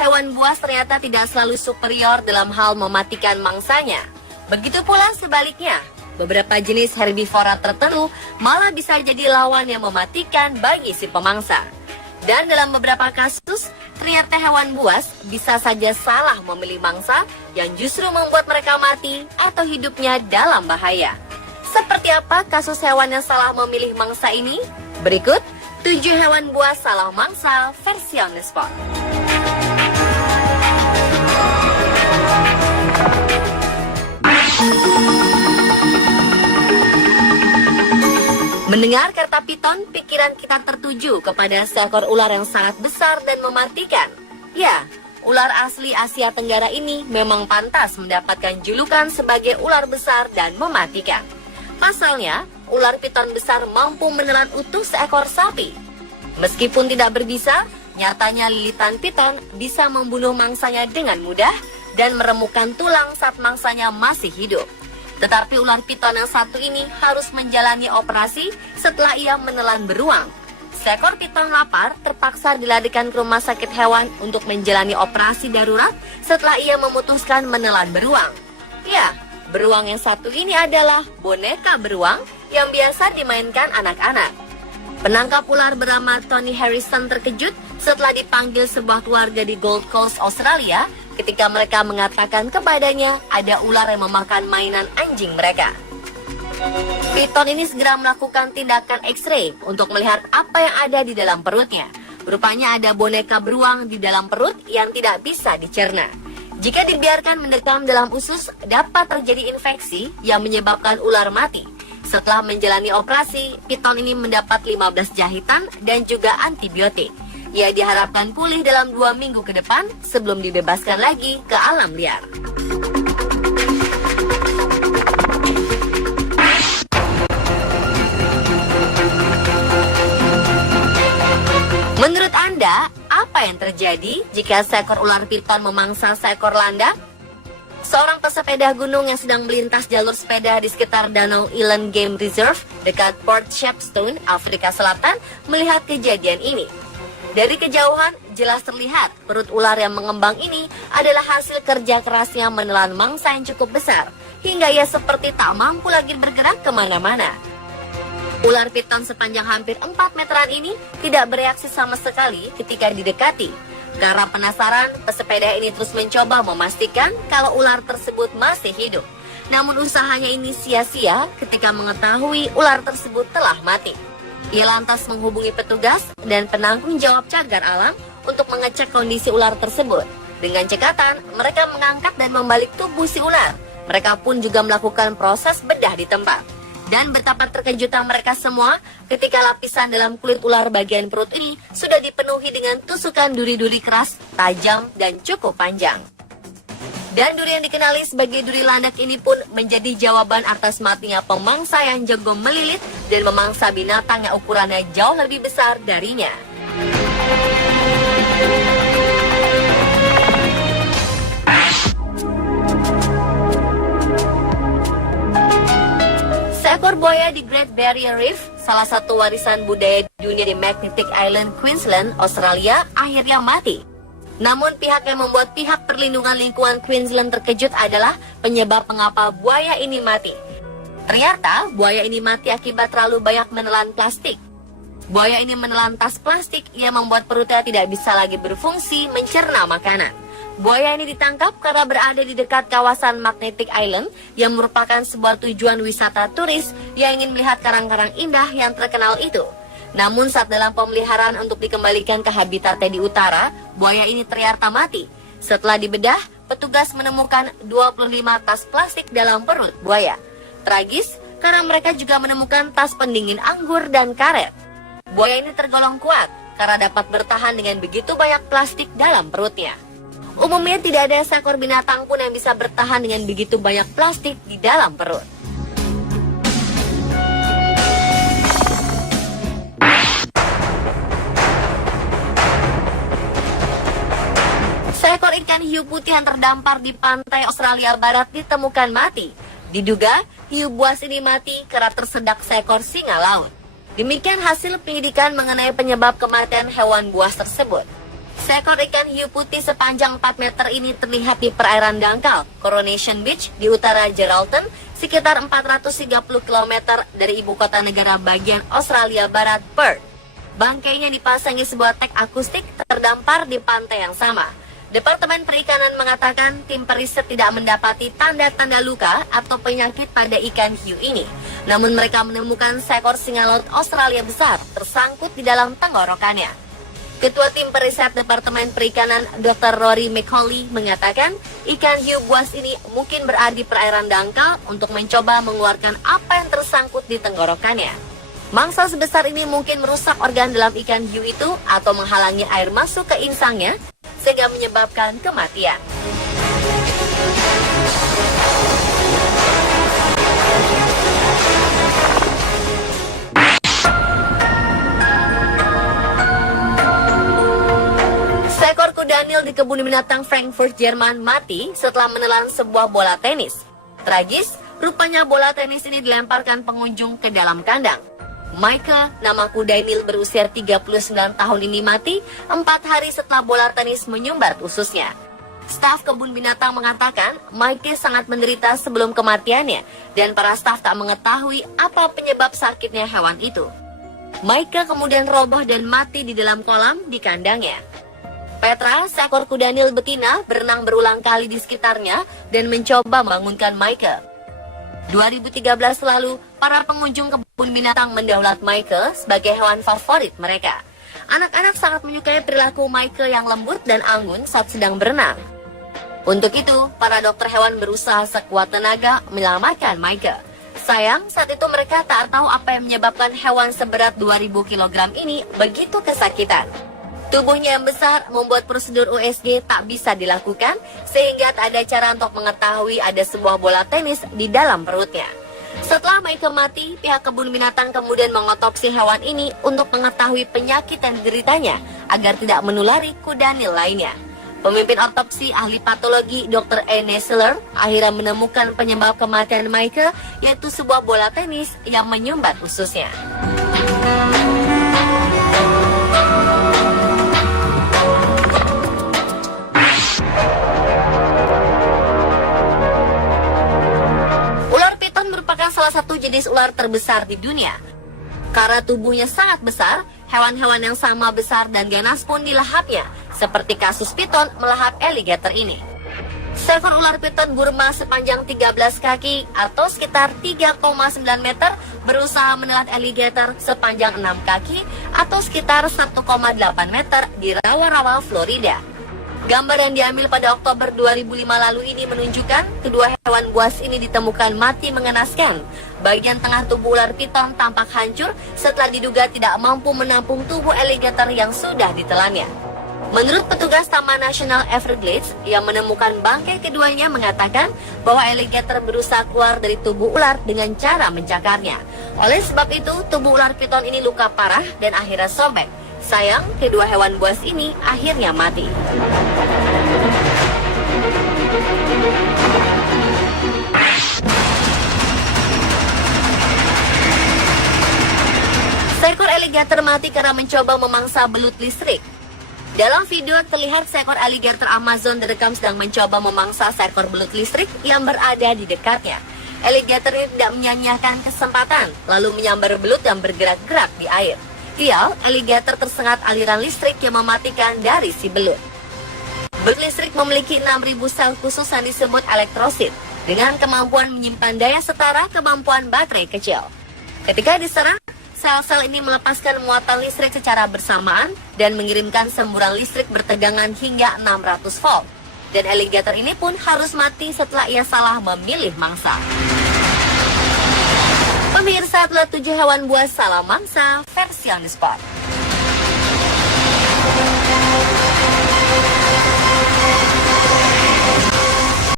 hewan buas ternyata tidak selalu superior dalam hal mematikan mangsanya. Begitu pula sebaliknya, beberapa jenis herbivora tertentu malah bisa jadi lawan yang mematikan bagi si pemangsa. Dan dalam beberapa kasus, ternyata hewan buas bisa saja salah memilih mangsa yang justru membuat mereka mati atau hidupnya dalam bahaya. Seperti apa kasus hewan yang salah memilih mangsa ini? Berikut 7 hewan buas salah mangsa versi on the spot. Mendengar kata piton, pikiran kita tertuju kepada seekor ular yang sangat besar dan mematikan. Ya, ular asli Asia Tenggara ini memang pantas mendapatkan julukan sebagai ular besar dan mematikan. Pasalnya, ular piton besar mampu menelan utuh seekor sapi. Meskipun tidak berbisa, nyatanya lilitan piton bisa membunuh mangsanya dengan mudah dan meremukkan tulang saat mangsanya masih hidup. Tetapi ular piton yang satu ini harus menjalani operasi setelah ia menelan beruang. Seekor piton lapar terpaksa dilarikan ke rumah sakit hewan untuk menjalani operasi darurat setelah ia memutuskan menelan beruang. Ya, beruang yang satu ini adalah boneka beruang yang biasa dimainkan anak-anak. Penangkap ular bernama Tony Harrison terkejut setelah dipanggil sebuah keluarga di Gold Coast, Australia, ketika mereka mengatakan kepadanya ada ular yang memakan mainan anjing mereka. Piton ini segera melakukan tindakan X-ray untuk melihat apa yang ada di dalam perutnya. Rupanya ada boneka beruang di dalam perut yang tidak bisa dicerna. Jika dibiarkan mendekam dalam usus, dapat terjadi infeksi yang menyebabkan ular mati. Setelah menjalani operasi, piton ini mendapat 15 jahitan dan juga antibiotik. Ia diharapkan pulih dalam 2 minggu ke depan sebelum dibebaskan lagi ke alam liar. Menurut Anda, apa yang terjadi jika seekor ular piton memangsa seekor landak? Seorang pesepeda gunung yang sedang melintas jalur sepeda di sekitar Danau Eland Game Reserve dekat Port Shepstone, Afrika Selatan, melihat kejadian ini. Dari kejauhan, jelas terlihat perut ular yang mengembang ini adalah hasil kerja kerasnya menelan mangsa yang cukup besar, hingga ia seperti tak mampu lagi bergerak kemana-mana. Ular piton sepanjang hampir 4 meteran ini tidak bereaksi sama sekali ketika didekati. Karena penasaran, pesepeda ini terus mencoba memastikan kalau ular tersebut masih hidup. Namun usahanya ini sia-sia ketika mengetahui ular tersebut telah mati. Ia lantas menghubungi petugas dan penanggung jawab cagar alam untuk mengecek kondisi ular tersebut. Dengan cekatan, mereka mengangkat dan membalik tubuh si ular. Mereka pun juga melakukan proses bedah di tempat. Dan betapa terkejutan mereka semua ketika lapisan dalam kulit ular bagian perut ini sudah dipenuhi dengan tusukan duri-duri keras, tajam, dan cukup panjang. Dan duri yang dikenali sebagai duri landak ini pun menjadi jawaban atas matinya pemangsa yang jago melilit dan memangsa binatang yang ukurannya jauh lebih besar darinya. Seekor buaya di Great Barrier Reef, salah satu warisan budaya dunia di Magnetic Island, Queensland, Australia, akhirnya mati. Namun pihak yang membuat pihak perlindungan lingkungan Queensland terkejut adalah penyebab mengapa buaya ini mati. Ternyata buaya ini mati akibat terlalu banyak menelan plastik. Buaya ini menelan tas plastik yang membuat perutnya tidak bisa lagi berfungsi mencerna makanan. Buaya ini ditangkap karena berada di dekat kawasan Magnetic Island yang merupakan sebuah tujuan wisata turis yang ingin melihat karang-karang indah yang terkenal itu. Namun saat dalam pemeliharaan untuk dikembalikan ke habitatnya di utara, buaya ini ternyata mati. Setelah dibedah, petugas menemukan 25 tas plastik dalam perut buaya. Tragis karena mereka juga menemukan tas pendingin anggur dan karet. Buaya ini tergolong kuat karena dapat bertahan dengan begitu banyak plastik dalam perutnya. Umumnya tidak ada seekor binatang pun yang bisa bertahan dengan begitu banyak plastik di dalam perut. Seekor ikan hiu putih yang terdampar di pantai Australia Barat ditemukan mati. Diduga, hiu buas ini mati karena tersedak seekor singa laut. Demikian hasil penyidikan mengenai penyebab kematian hewan buas tersebut. Seekor ikan hiu putih sepanjang 4 meter ini terlihat di perairan dangkal Coronation Beach di utara Geraldton, sekitar 430 km dari ibu kota negara bagian Australia Barat, Perth. Bangkainya dipasangi sebuah tag akustik terdampar di pantai yang sama. Departemen Perikanan mengatakan tim periset tidak mendapati tanda-tanda luka atau penyakit pada ikan hiu ini. Namun mereka menemukan seekor singa laut Australia besar tersangkut di dalam tenggorokannya. Ketua tim periset Departemen Perikanan Dr. Rory McCauley mengatakan ikan hiu buas ini mungkin berada di perairan dangkal untuk mencoba mengeluarkan apa yang tersangkut di tenggorokannya. Mangsa sebesar ini mungkin merusak organ dalam ikan hiu itu atau menghalangi air masuk ke insangnya sehingga menyebabkan kematian. Seekor kuda Nil di kebun binatang Frankfurt, Jerman mati setelah menelan sebuah bola tenis. Tragis, rupanya bola tenis ini dilemparkan pengunjung ke dalam kandang. Michael, nama kuda Nil berusia 39 tahun ini mati 4 hari setelah bola tenis menyumbat ususnya. Staf kebun binatang mengatakan Michael sangat menderita sebelum kematiannya dan para staf tak mengetahui apa penyebab sakitnya hewan itu. Michael kemudian roboh dan mati di dalam kolam di kandangnya. Petra, seekor kuda Nil betina, berenang berulang kali di sekitarnya dan mencoba membangunkan Michael. 2013 lalu, para pengunjung kebun binatang mendaulat Michael sebagai hewan favorit mereka. Anak-anak sangat menyukai perilaku Michael yang lembut dan anggun saat sedang berenang. Untuk itu, para dokter hewan berusaha sekuat tenaga menyelamatkan Michael. Sayang, saat itu mereka tak tahu apa yang menyebabkan hewan seberat 2000 kg ini begitu kesakitan. Tubuhnya yang besar membuat prosedur USG tak bisa dilakukan sehingga tak ada cara untuk mengetahui ada sebuah bola tenis di dalam perutnya. Setelah Michael mati, pihak kebun binatang kemudian mengotopsi hewan ini untuk mengetahui penyakit yang dideritanya agar tidak menulari kuda Nil lainnya. Pemimpin otopsi ahli patologi Dr. A. Nessler akhirnya menemukan penyebab kematian Michael yaitu sebuah bola tenis yang menyumbat ususnya. Salah satu jenis ular terbesar di dunia. Karena tubuhnya sangat besar, hewan-hewan yang sama besar dan ganas pun dilahapnya, seperti kasus piton melahap alligator ini. Seekor ular piton Burma sepanjang 13 kaki atau sekitar 3,9 meter berusaha menelan alligator sepanjang 6 kaki atau sekitar 1,8 meter di rawa-rawa Florida. Gambar yang diambil pada Oktober 2005 lalu ini menunjukkan kedua hewan buas ini ditemukan mati mengenaskan. Bagian tengah tubuh ular piton tampak hancur setelah diduga tidak mampu menampung tubuh alligator yang sudah ditelannya. Menurut petugas Taman Nasional Everglades yang menemukan bangkai keduanya mengatakan bahwa alligator berusaha keluar dari tubuh ular dengan cara mencakarnya. Oleh sebab itu, tubuh ular piton ini luka parah dan akhirnya sobek. Sayang, kedua hewan buas ini akhirnya mati. Seekor alligator mati karena mencoba memangsa belut listrik. Dalam video terlihat seekor alligator Amazon direkam sedang mencoba memangsa seekor belut listrik yang berada di dekatnya. Alligator ini tidak menyia-nyiakan kesempatan, lalu menyambar belut yang bergerak-gerak di air. Sial, alligator tersengat aliran listrik yang mematikan dari si belut. Belut listrik memiliki 6.000 sel khusus yang disebut elektrosit, dengan kemampuan menyimpan daya setara kemampuan baterai kecil. Ketika diserang, sel-sel ini melepaskan muatan listrik secara bersamaan dan mengirimkan semburan listrik bertegangan hingga 600 volt. Dan alligator ini pun harus mati setelah ia salah memilih mangsa. Pemirsa, telah 7 hewan buas salah mangsa versi on the spot.